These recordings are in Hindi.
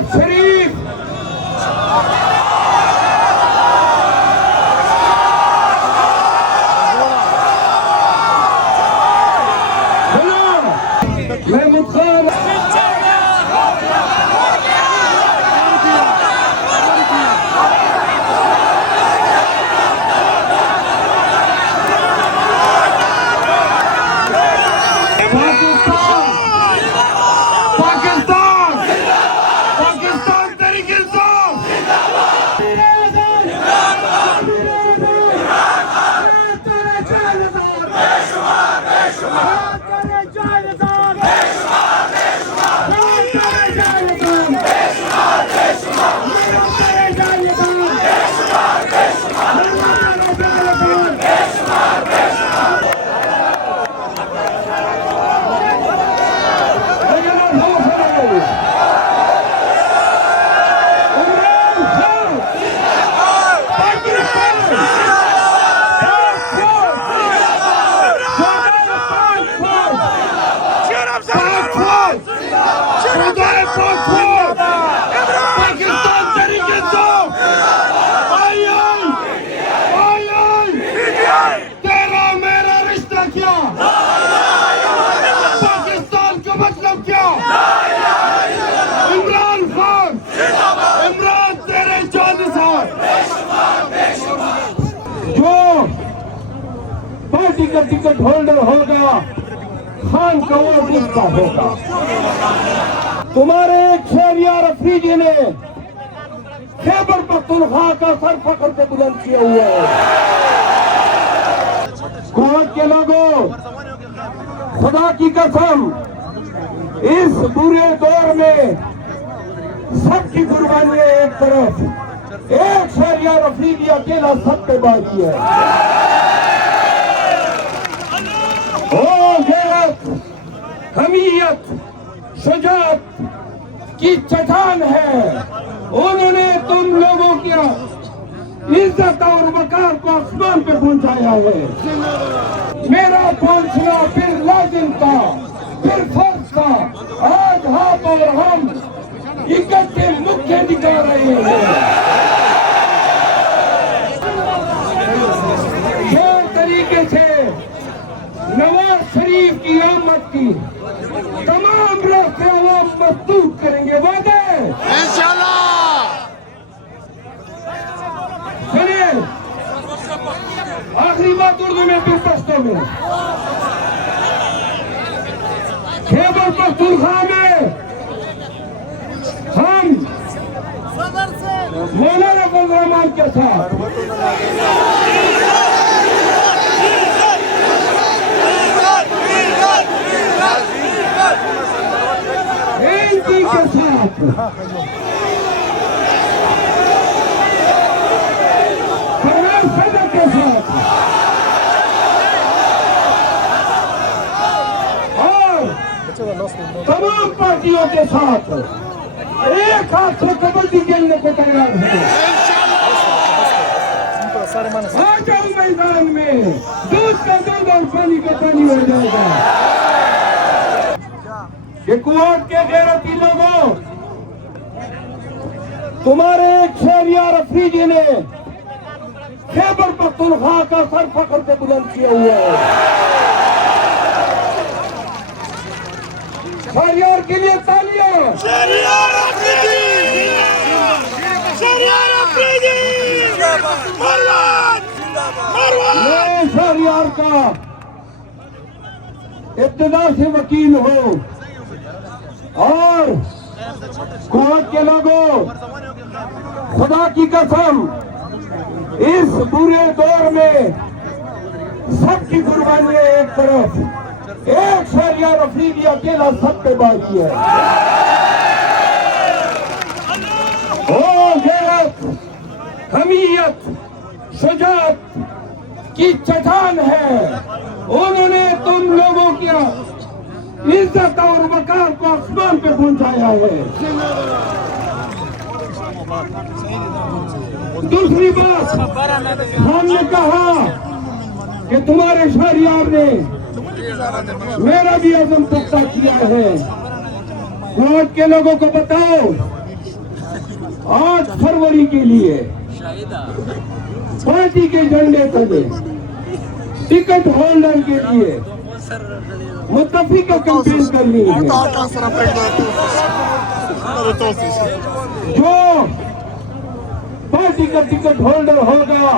नवाज शरीफ महमूद खान का टिकट होल्डर होगा, खान का वोट उसका होगा। तुम्हारे एक शहरियार अफरीदी ने खैबर पख्तूनख्वा का सर फख्र से बुलंद किया हुआ है। कोर्ट के लोगों, खुदा की कसम, इस बुरे दौर में सबकी कुर्बानियां एक तरफ, एक शहरियार अफरीदी अकेला सब पे बाकी है। हमीयत, शुजाअत की चट्टान है। उन्होंने तुम लोगों की इज्जत और वकार को आसमान पे पहुंचाया है। मेरा पहुंचना फिर लाजिम था, फिर फर्ज था। आज हाथ और हम इकट्ठे मुख्य दिखा रहे हैं। इस तरीके से नवाज शरीफ की आमद की तमाम रास्ते अवाम मजबूत करेंगे। वादे इंशाल्लाह। सुनिए, आखिरी बात उर्दू में फिर पश्तो में। खैबर पख्तूनख्वा में हम मौलाना फजल रहमान के साथ के साथ सदर के साथ और तमाम पार्टियों के साथ एक हाथ से कबड्डी खेलने को तैयार है। आ जाओ मैदान में, दूध का दूध और पानी का पानी हो जाएगा। ये कुआट के गैरती लोगों, तुम्हारे एक शहरियार अफरीदी ने खैबर पख्तूनख्वा का सर फख्र से बुलंद किया हुआ है। शहरियार के लिए तालियां। शहरियार अफरीदी, शहरियार अफरीदी, मैं शहरियार का इब्तिदा से वकील हूँ और कोर्ट के लोगों, खुदा की कसम, इस बुरे दौर में सबकी कुर्बानियां एक तरफ, एक शहरियार अफरीदी अकेला सब पे बाकी है। ओ गैरत, हमीयत, शुजाअत की चट्टान है। उन्होंने तुम लोगों की इज्जत और वकार को आसमान पे पहुंचाया है। दूसरी बात, हमने कहा कि तुम्हारे शहरियार ने मेरा भी अज़म पुख्ता किया है। कोर्ट के लोगों को बताओ, 8 फरवरी के लिए पार्टी के झंडे तले टिकट होल्डर के लिए मुत्तफिका कैंपेन करनी है। जो पार्टी का टिकट होल्डर होगा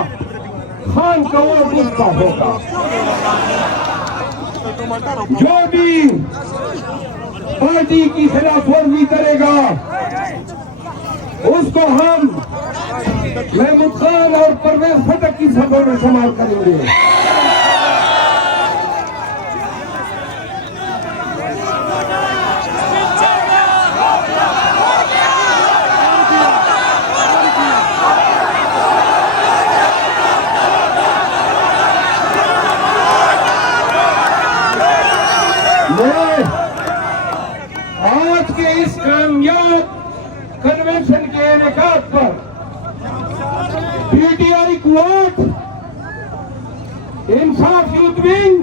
खान का वोट उसका होगा। जो भी पार्टी की खिलाफवर्जी करेगा उसको हम महमूद खान और परवेज खटक की सभा में शामिल करेंगे। आज के इस कामयाब कन्वेंशन के इनेकाद पर पीटीआई क्वाड, इंसाफ यूथ विंग,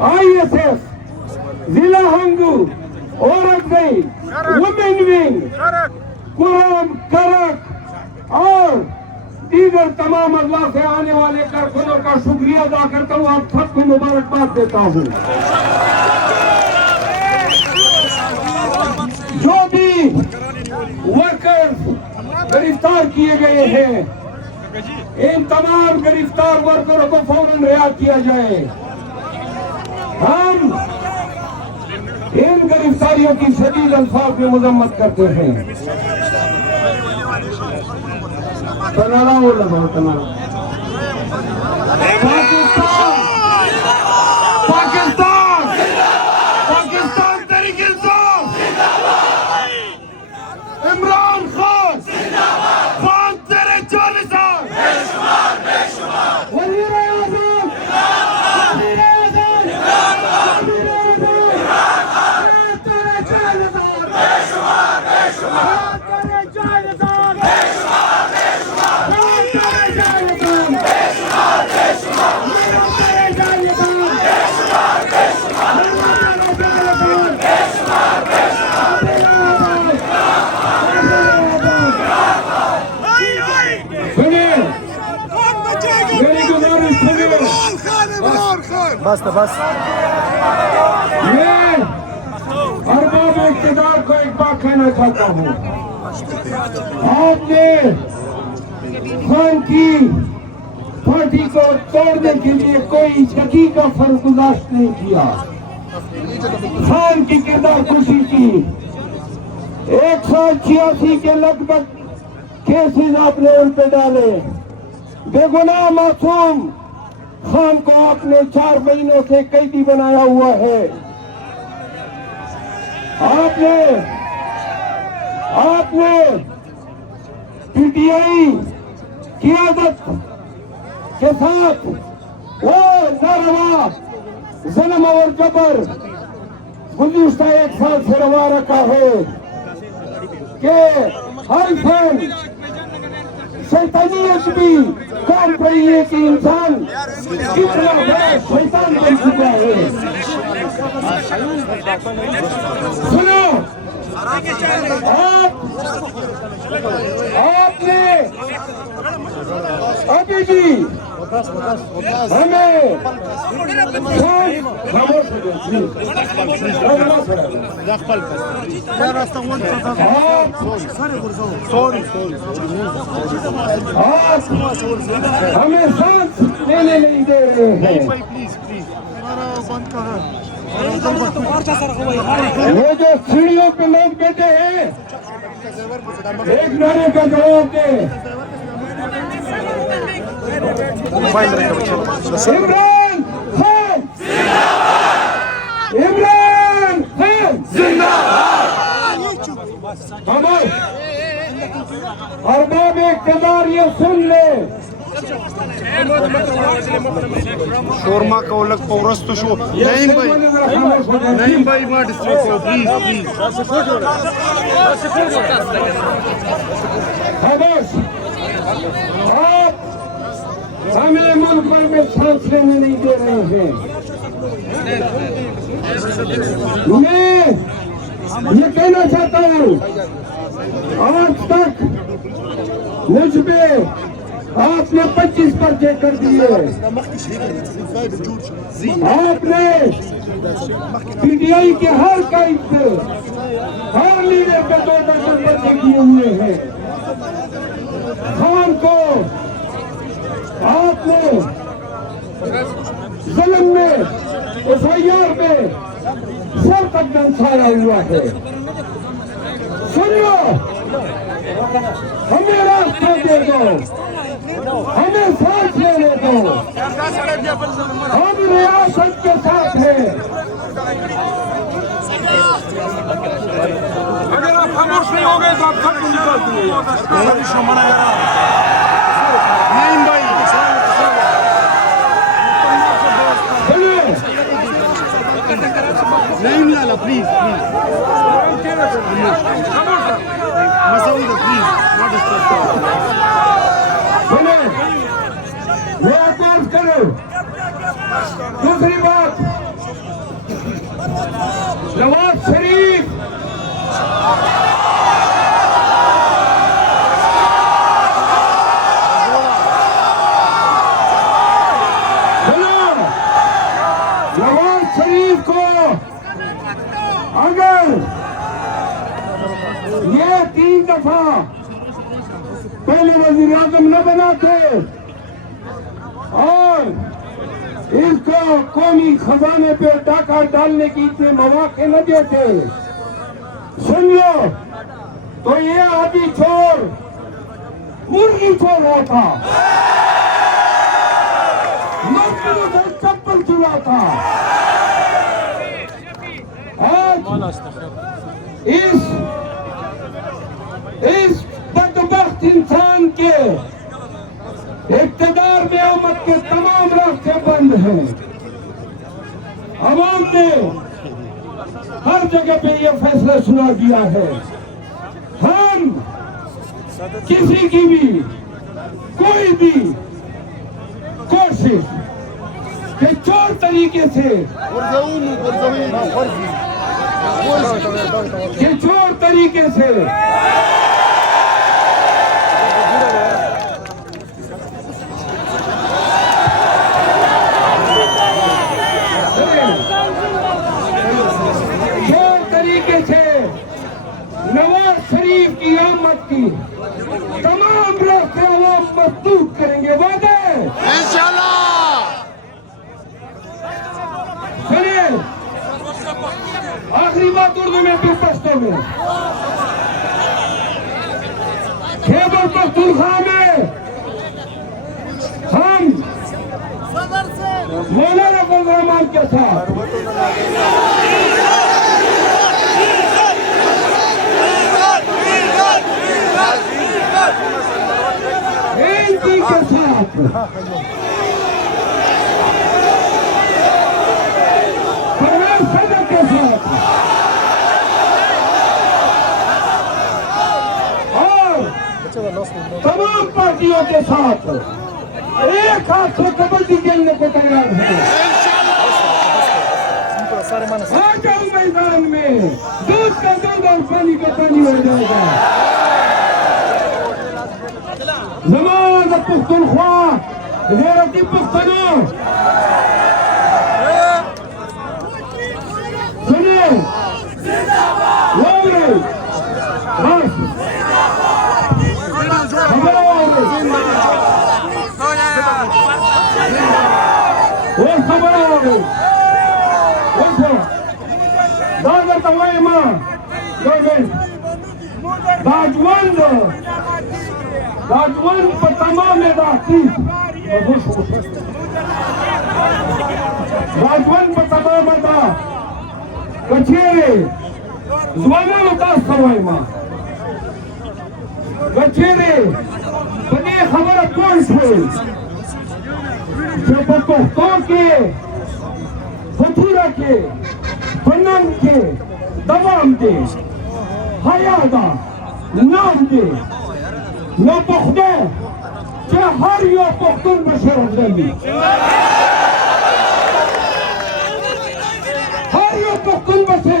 आईएसएफ, जिला हंगू, औरंगजेब, वुमेन विंग, कुरान करक और दीगर तमाम अल्लाह से आने वाले कारकुनों का शुक्रिया अदा करता हूँ। आप सबको मुबारकबाद देता हूँ। जो भी वर्कर्स गिरफ्तार किए गए हैं, इन तमाम गिरफ्तार वर्करों को फौरन रिहा किया जाए। हम इन गिरफ्तारियों की शदीद अल्फाज में मजम्मत करते हैं। पाकिस्तान तहरीक इंसाफ, इमरान खान खान तेरे जानिसार, वज़ीर आज़म, तेरे जानिसार, तेरे जानिसार, बस तो बस। मैं अरबाब इक़्तिदार को एक बात कहना चाहता हूँ। आपने खान की पार्टी को तोड़ने के लिए कोई दकीका फर्जगुज़ाश्त नहीं किया। खान की किरदार खुशी की 186 के लगभग केसेस आपने उन पे डाले। बेगुनाह मासूम खान को आपने 4 महीनों से कैदी बनाया हुआ है। आपने पीटीआई क़ियादत के साथ वो नारवा जुल्म और जबर गुज़िश्ता 1 साल से रवा रखा है कि हर फैन शैतानियत भी काम रही है कि इंसान कितना बड़ा शैतान बन चुका है। सुनो, आपने अभी भी हमें हमें सांस लेने नहीं दे रहे हैं। वो जो सीढ़ियों पे लोग बैठे हैं, एक नारे का जवाब दे। इमरान खान जिंदाबाद, इमरान खान जिंदाबाद। अरबाब इक़्तिदार ये सुन ले। Şorma kavlak povrasto şu. Neyim bay ma district please. आप हमें मुल्क भर में सांस लेने नहीं दे रहे हैं। मैं ये कहना चाहता हूँ, आज तक मुझ पे आपने 25 पर्चे कर दिए, आपने पीटीआई के हर काइद पे, हर लीडर पे 2 दर्जन पर्चे किए हुए हैं। खान को आपने जुल्म में, एफआईआर में सर तक दंसाया हुआ है। सुन लो, हमें रास्ता दे दो, हमें सांस लेने दो, हम रियासत के साथ हैं। अगर आप खामोश नहीं हो गए तो आप सब निकाल दिए। नहीं निकाला प्लीज मसऊद प्लीज नॉट सुने, मैं अप्रोच करूं। दूसरी बात, नवाज शरीफ नवाज शरीफ को अगर ये 3 दफा पहले वजीर आजम न बनाते और इसको कौमी खजाने पे डाका डालने की इतने मौके न देते, सुन लो, तो ये आदि चोर मुर्गी चोर होता, मजदूरों से चप्पल चुराता। आज इस बदबख्त इंसान के इक़्तिदार में आमद के तमाम रास्ते बंद हैं। अवाम ने हर जगह पे ये फैसला सुना दिया है। हम किसी की भी कोई भी कोशिश कि चोर तरीके से नवाज शरीफ की आमद की तमाम रास्ते अवाम मजबूत करेंगे। वादे इंशाल्लाह। सुनिए, आखिरी बात उर्दू में फिर पश्तो में। खैबर पख्तूनख्वा में हम मौलाना फजल रहमान के साथ एनपी के साथ परवेज सदर के साथ और तमाम पार्टियों के साथ एक हाथ से कबड्डी खेलने को तैयार है। आ जाओ मैदान में, दूध का दूध और पानी का पानी हो जाएगा। जमात पुख्तूनख्वा गैरती पुख्तनों, सुनिए, बस वो खबर हो गई। दादा तवाई माँ दाजवन पर तमाम राजवन पर तमाम कचेरे जुबाना उदास तवाई माँ कचेरे बने खबर कौन थे जो पुख्तों के फतूरा के फनन के दवाम के हयादा नाम के न पुख्तों के हर यो पुख्तून बशर अफजली हर यो पुख्तून बशर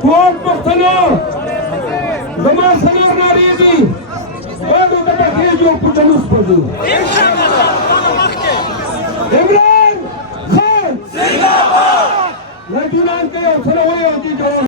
कोट पख्तनो जमा सनर नारी दी बादो दबा के जो पुतनुस पदू इमरान खान जिंदाबाद नजूनान के सरवई होती जो